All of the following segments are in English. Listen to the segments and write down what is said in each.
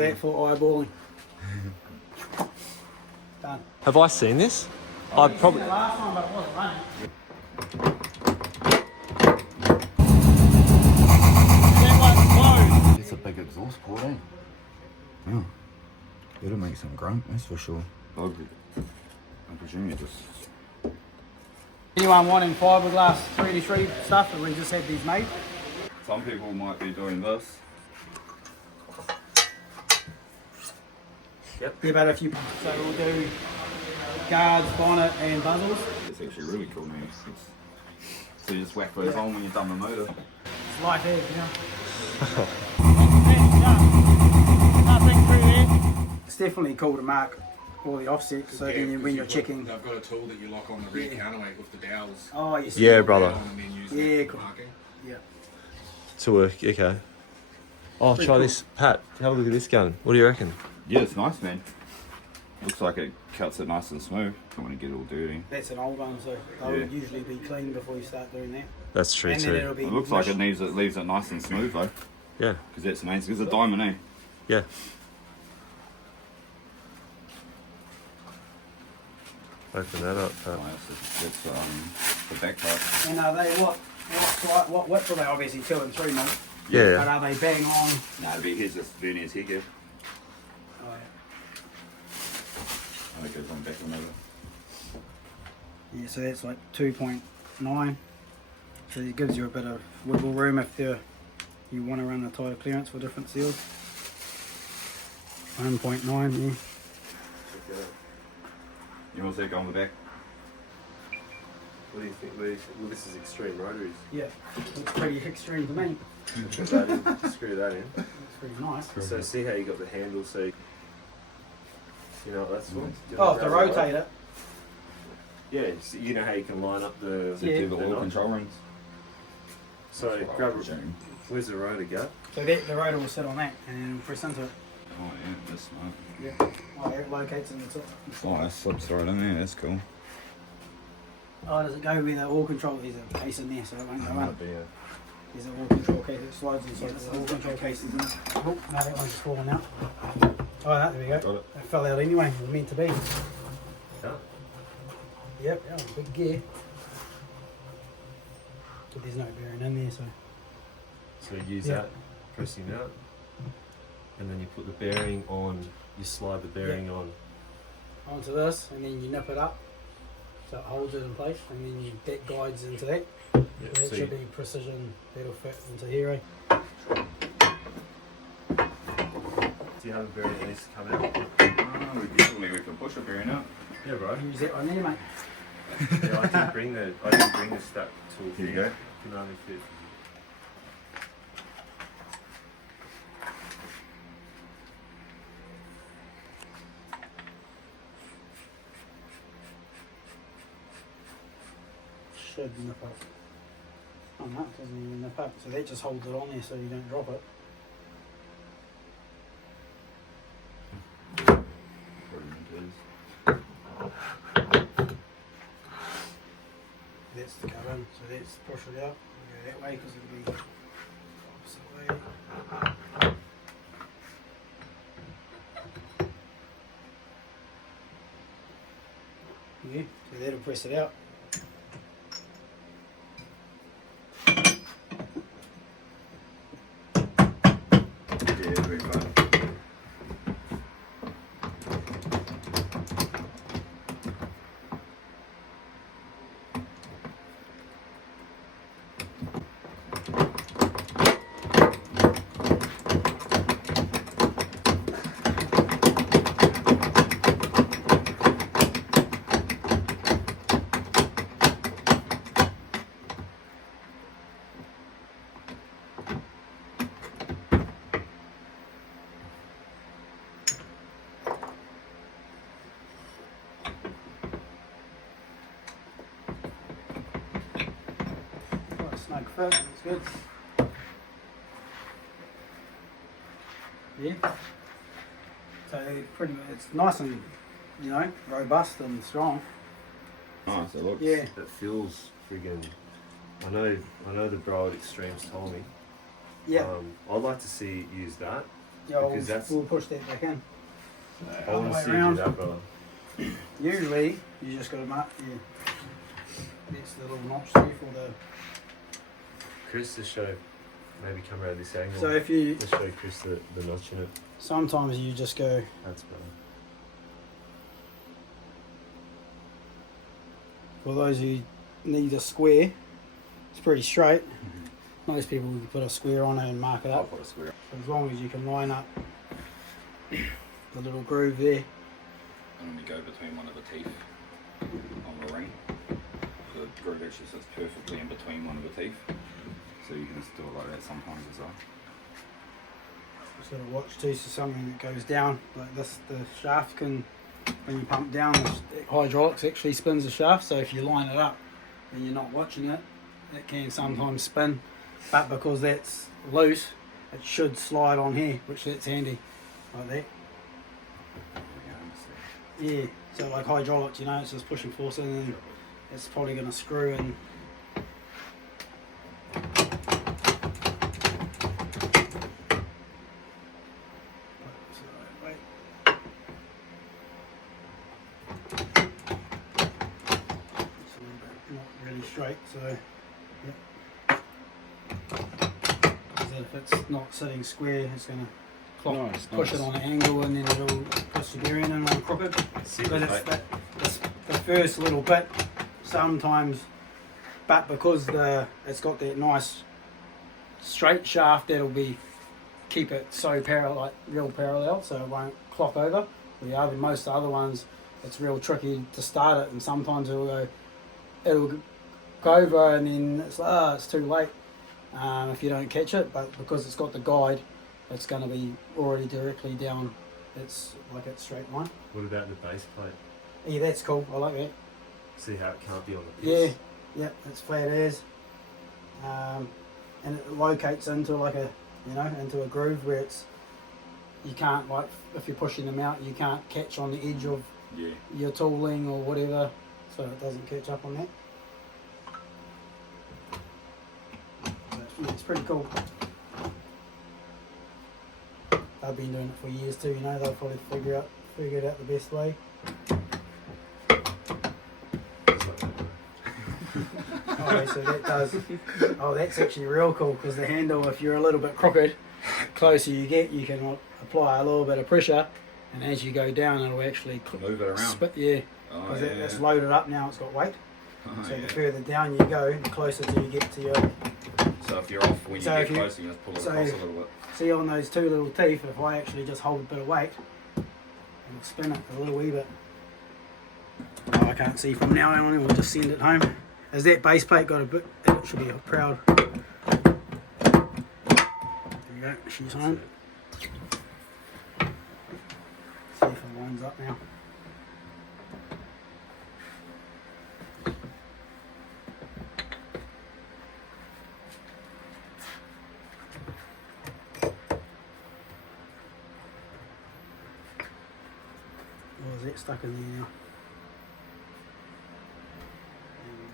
That for eyeballing. Done. Have I seen this? I probably. The last time, but it wasn't running. It's a big exhaust port, eh? Yeah. It'll make some grunt, that's for sure. I presume you just... Anyone wanting fiberglass 3D stuff, or we just had these made? Some people might be doing this. Yeah, but if you... So we'll do guards, bonnet and buzzles. It's actually really cool, man. So you just whack those on when you're done the motor. It's like that, you know. Nothing through there. It's definitely cool to mark all the offsets, so then when you're checking... They've got a tool that you lock on the rear counterweight with the dowels. Oh, yes. Yeah, brother. Yeah, cool. Yeah. To work, okay. Oh, Pretty try cool. this. Pat, have a look at this gun. What do you reckon? Yeah, it's nice, man. Looks like it cuts it nice and smooth. Don't want to get all dirty. That's an old one, so they'll usually be clean before you start doing that. That's true And then too. it'll be It looks like it leaves it nice and smooth though. Yeah, Because that's the main. It's a diamond, eh? yeah. Open that up, Pat. Oh, that's the back part. And are they what width are they? Obviously 2 and 3 mil. But Yeah. are they bang on? No, here's this Verniers here, Gav. Oh, Oh, it goes on back and over. yeah, so that's like 2.9. So it gives you a bit of wiggle room if you want to run a tighter clearance for different seals. 1.9, yeah. You want to see it go on the back? What do you think? Well, this is extreme rotaries. Yeah, looks pretty extreme to me. Screw that in. Looks pretty nice. So see how you got the handle, so you know what that's for? Oh, to rotate it. Yeah, so you know how you can line up the... So Yeah. do the oil control rings. So grab it. Where's the rotor go? So the rotor will sit on that and then press into it. Oh yeah, that's smart. Yeah. Oh, it locates in the top. Oh, that slips right in there. That's cool. Oh, does it go with the oil control? There's a case in there, so it won't go Might up. be, There's an oil control case that slides inside the oil control case, isn't it? Oh, no, that one's just falling out. Oh, there we go. Got it. It fell out anyway. It was meant to be. Yeah. Yep, that was a big gear. But there's no bearing in there, so. So use Yeah. that, pressing out, and then you put the bearing on, you slide the bearing on. Onto this, and then you nip it up. So it holds it in place, and then that guides into that. Yeah, So that so should you, be precision, that'll fit into here, eh? do you have a bearing that needs to come out? We can push a bearing out. Yeah, bro. Use that one there, mate. Yeah, I can bring the step tool. Here you go. Can only fit. Should nip up. Oh no, it doesn't even nip up. So that just holds it on there so you don't drop it. That's the go in, so that's push it out. We'll go that way because it'll be opposite way. Yeah, so that'll press it out. Yeah, very fun. Got a snug fit, it's good. Yeah. So pretty much, it's nice and, you know, robust and strong. Nice, it looks. Yeah. It feels friggin'. I know the bro at Extremes told me. Yeah. I'd like to see you use that Yeah, Because that's- we'll push that back in. I want way to see you around. do that, brother. Usually, you just got to mark, that's the little notch there for the. Chris, to show, maybe come around this angle. So if you, Just show Chris the notch in it. sometimes you just go, That's better. for those who need a square, it's pretty straight. Most people will put a square on it and mark it I'll up. put a square. So as long as you can line up the little groove there. And then you go between one of the teeth on the ring. The groove actually sits perfectly in between one of the teeth. So you can just do it like that sometimes as well. Just got to watch too, so something that goes down like this, the shaft can, when you pump down, the hydraulics actually spins the shaft. So if you line it up and you're not watching it, it can sometimes spin. But because that's loose, it should slide on here, which that's handy, like that. Yeah, so like hydraulics, you know, it's just pushing force in and it's probably going to screw in. Not really straight, so yep. So if it's not sitting square, it's going to push it on an angle and then it'll push the bearing in on crooked. But it's the first little bit sometimes, but because it's got that nice straight shaft, that'll keep it so parallel, like real parallel, so it won't clock over. Most other ones, it's real tricky to start it, and sometimes it'll go over and then it's like, it's too late if you don't catch it. But because it's got the guide, it's going to be already directly down. It's like a straight line. What about the base plate? Yeah, that's cool. I like that. See how it can't be on the Yeah, piece? yeah, it's flat as, and it locates into into a groove where you can't, like, if you're pushing them out, you can't catch on the edge of your tooling or whatever, so it doesn't catch up on that. So it's pretty cool. They've been doing it for years too, they'll probably figure it out the best way. So that does. Oh, that's actually real cool, because the handle, if you're a little bit crooked, closer you get, you can apply a little bit of pressure, and as you go down, it'll actually Move it around. Because it's loaded up now. It's got weight. So the further down you go, the closer do you get to your. So if you're off when you get closer, you just pull it across a little bit. See on those two little teeth, if I actually just hold a bit of weight, it'll spin it a little wee bit. Oh, I can't see from now on. We'll just send it home. Has that base plate got a bit? It should be proud. There we go. She's home. See if it lines up now. Oh, is that stuck in there now?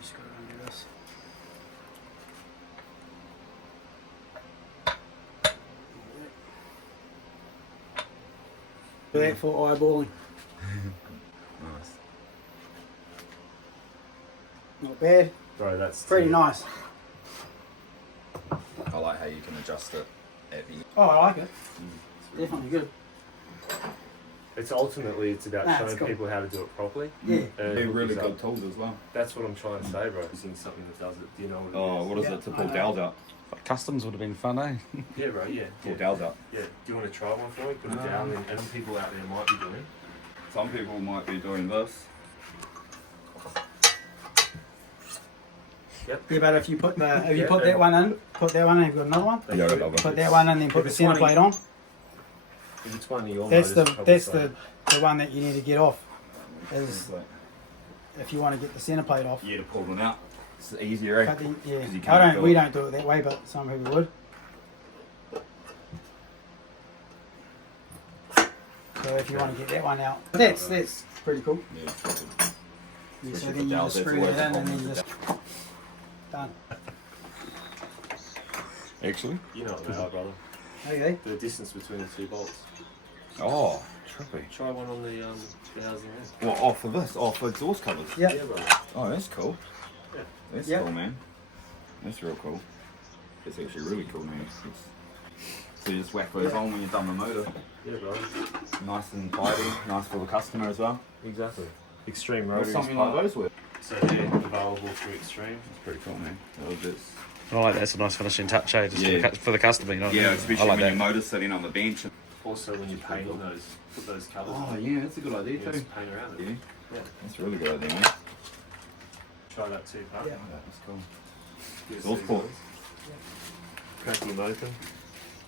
Just got to undo this. That for eyeballing. Nice. Not bad. Bro, that's Pretty nice. I like how you can adjust it at the end. Oh, I like it. Definitely good. It's ultimately about Nah, showing it's cool. people how to do it properly. Yeah. And They're really because good tools as well. That's what I'm trying to say, bro. Using something that does it. Do you know what it Oh, is? what is Yeah, it to I pull know. dowels out? Customs would have been fun, eh? Yeah, bro, yeah. Pull Yeah. dowels out. Yeah. Do you want to try one for me? Put it down, and some people out there might be doing. Some people might be doing this. Yep. Yeah, but if you put Yeah, that one in, put that one in, you've got another one. Yeah, I got Put that one in, then put If the it's center one plate on. If it's one of your That's motors, probably the fine. one that you need to get off. Is Like, if you want to get the center plate off. yeah, to pull them out. It's easier, eh? But then, yeah, 'Cause you can't do we it. don't do it that way, but some people would. So if you want to get that one out, that's pretty cool. Yeah. Yeah, so Especially then for you dowels, just that's screw always that in the and then problem just done. Actually? You know what they are, brother. Okay. The distance between the two bolts. Oh, trippy. Try one on the housing there. What, oh, for this? Oh, for exhaust covers? Yeah. Yeah, bro. Oh, that's cool. Yeah. That's Yeah. cool, man. That's real cool. It's actually really cool, man. So you just whack those on when you're done the motor. Yeah, bro. Nice and tidy, nice for the customer as well. Exactly. Extreme What's rotaries. something like those with? So they're available through Extreme. It's pretty cool, man. It's, I like that. It's a nice finishing touch, eh? Just Yeah. for the customer, you know what I yeah, mean? especially I like when that. your motor's sitting on the bench. Also, when you paint on those, put those colours. Oh, on, yeah, that's a good idea you too. just paint around it. Yeah, Yeah. that's a really good idea, man. Try that too, pal. Yeah. That's cool. Give us Exhaust these port. ones. Crack them open.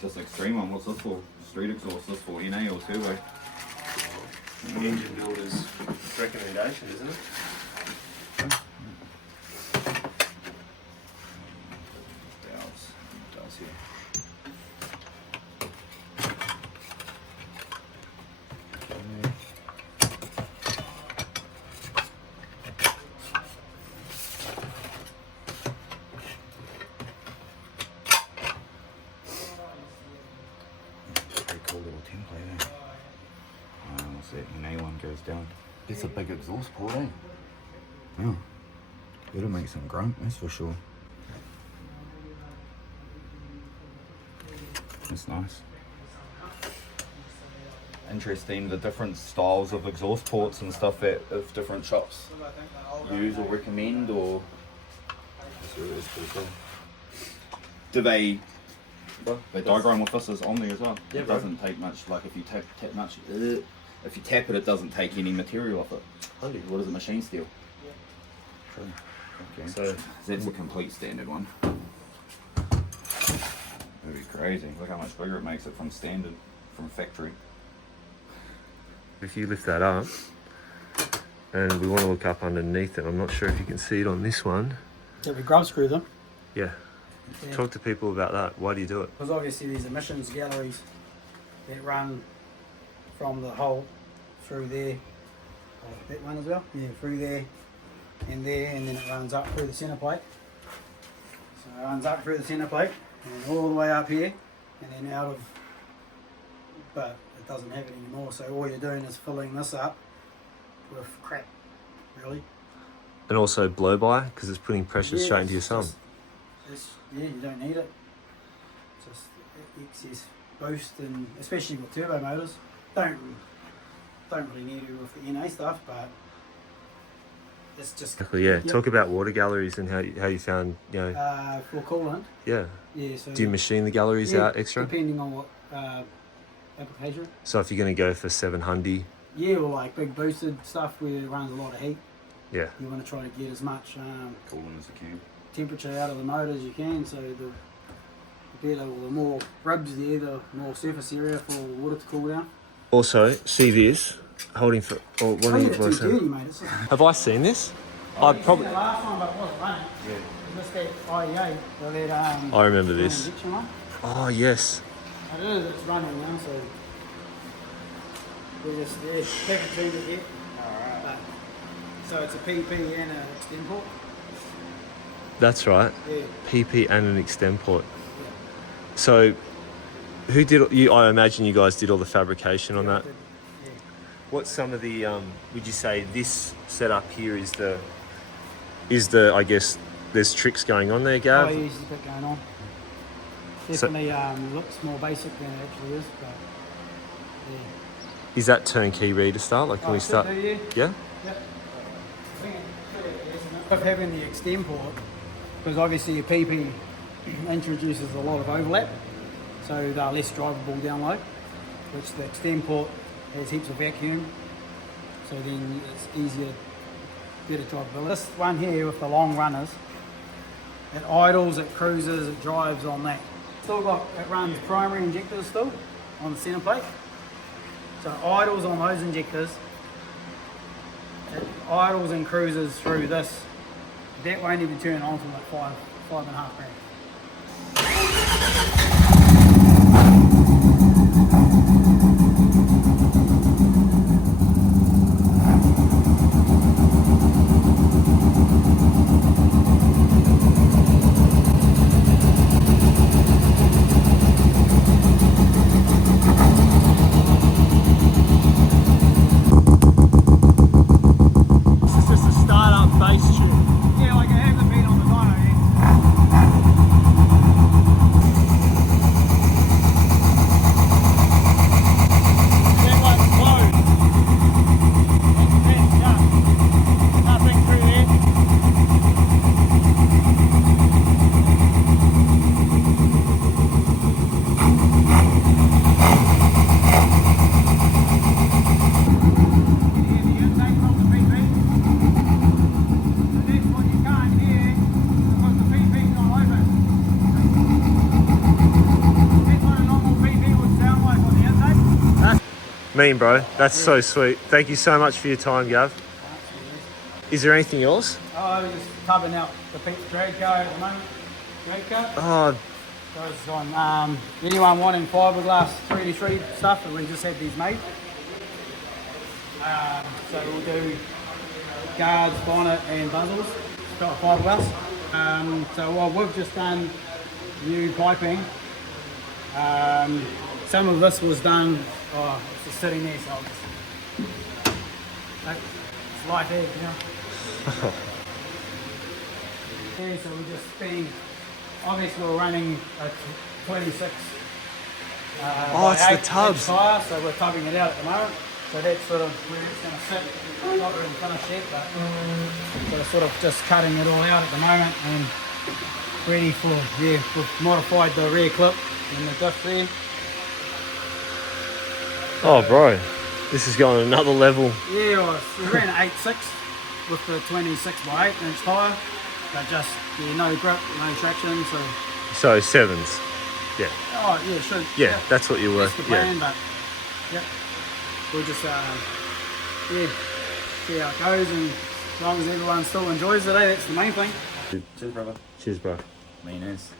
Just extreme one. What's this for? Street exhaust. This for NA or turbo? The engine builder's recommendation, isn't it? Does here. Pretty cool little template, eh? What's that? NA one goes down. It's a big exhaust port, eh? Yeah. It'll make some grunt, that's for sure. That's nice. Interesting, the different styles of exhaust ports and stuff that if different shops use or recommend, or It's pretty cool. do they diagram with this is on there as well? Yeah, It bro. doesn't take much, like if you tap much, if you tap it, it doesn't take any material off it. Handy. What is it, machine steel? True. Okay. So That's a complete standard one. That'd be crazy. Look how much bigger it makes it from standard, from factory. if you lift that up, and we want to look up underneath it, I'm not sure if you can see it on this one. So we grub screw them. Yeah. Yeah. Talk to people about that. Why do you do it? Because obviously these emissions galleries that run from the hole through there, oh, that one as well, yeah, through there, and then it runs up through the centre plate. So it runs up through the centre plate and all the way up here, and then out of, but it doesn't have it anymore. So all you're doing is filling this up with crap, really. And also blow by, because it's putting pressure Yeah, straight into your it's thumb. yeah, you don't need it. Just excess boost, and especially with turbo motors, don't really need it with the NA stuff, but it's just Exactly, yeah. Yep. Talk about water galleries and how you found, you know, for coolant. yeah. Yeah, so Do you machine the galleries yeah, out extra? depending on what application. So if you're going to go for 700, Yeah, or like big boosted stuff where it runs a lot of heat. yeah. You want to try to get as much Cooling as you can. temperature out of the motor as you can, so the better or the more ribs there, the more surface area for water to cool down. Also, see this, holding for, or what Oh, do yeah, you it's want too to say? dirty, mate. It's Have I seen this? I'd probably, the last one, but it wasn't running. yeah. Just that IEA, so that, I remember this. injection one. Oh, yes. It is, it's running now, so we're just packaging it here. Alright. So it's a PP and an extend port. That's right. Yeah. PP and an extend port. Yeah. So, who did, you? I imagine you guys did all the fabrication on that. Yeah. What's some of the, would you say this setup here is the, I guess, there's tricks going on there, Oh, Gav? yeah, there's a bit going on. Definitely looks more basic than it actually is, but yeah. Is that turnkey ready to start? Like, can we start? Yeah. Yeah? Yep. With having the extend port, because obviously a PP introduces a lot of overlap, so they're less drivable down low, which the extend port has heaps of vacuum, so then it's easier, better drivability. This one here with the long runners, it idles, it cruises, it drives on that. Still got, it runs primary injectors still on the centre plate, so it idles on those injectors. It idles and cruises through this. That won't even turn on for like five and a half grand. Mean, bro. That's so sweet. Thank you so much for your time, Gav. Is there anything else? Oh, we're just tubbing out the pink drag car at the moment. Drag car. Oh, Goes on. Anyone wanting fiberglass 3D stuff, we just had these made. So we'll do guards, bonnet and buzzles. Got fiberglass. So what we've just done new piping. Some of this was done. Oh, it's just sitting there, so I'll just. It's like that, you know. Yeah, so we're just being. Obviously, we're running a 26. Oh, it's the tubs. Tire, so we're tubbing it out at the moment. So that's sort of where it's going to sit. Not really finished yet, but we're sort of just cutting it all out at the moment and ready for, yeah, we've modified the rear clip and the diff there. oh, bro. This is going another level. Yeah, well, we ran 8.6 with the 26x8 inch tyre, but just, yeah, no grip, no traction, so. So 7s. Yeah. Oh, yeah, sure. Yeah, that's what you were. That's the plan, Yeah. but yep, we'll just yeah, see how it goes, and as long as everyone still enjoys it, that's the main thing. Cheers, brother. Cheers, bro. Mean as.